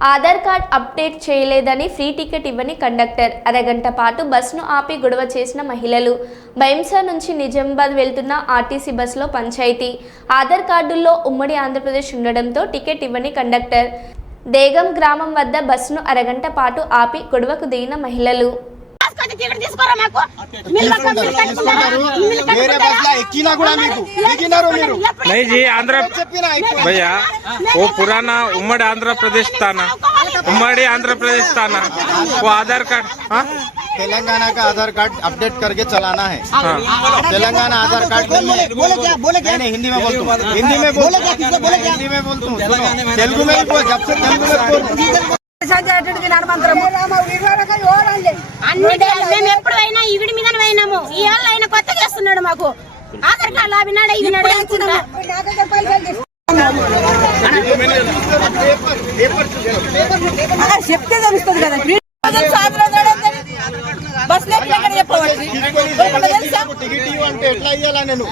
Aadhaar card update చేయలేదని free ticket ఇవ్వని conductor, అరగంట పాటు బస్సును ఆపి గొడవ చేసిన మహిళలు. బైంసా నుంచి నిజామాబాద్ వెళ్తున్న ఆర్టీసీ బస్సులో పంచాయతీ. ఆధార్ కార్డుల్లో ఉమ్మడి ఆంధ్రప్రదేశ్ ఉండడంతో టికెట్ ఇవ్వని కండక్టర్. దేగం గ్రామం వద్ద బస్సును అరగంట పాటు ఆపి గొడవకు దిగిన మహిళలు. नहीं जी, आंध्र भैया वो पुराना उम्मड़ी आंध्र प्रदेश था ना, उम्मड़ी आंध्र प्रदेश था ना, वो आधार कार्ड तेलंगाना का आधार कार्ड अपडेट करके चलाना है। तेलंगाना आधार कार्ड नहीं, हिंदी में बोलता हूँ, हिंदी में बोलता हूँ, तेलुगु में भी जब से तेलुगु में మేము ఎప్పుడైనా ఈవిడి మీద పోయినాము. ఇవాళ ఆయన కొత్తగా చేస్తున్నాడు. మాకు ఆధార్ కార్డు అవినాడు ఇవినాడు చెప్తే తెలుస్తుంది కదా. బస్ టికెట్ అంటే ఎట్లా ఇవ్వాలా నేను?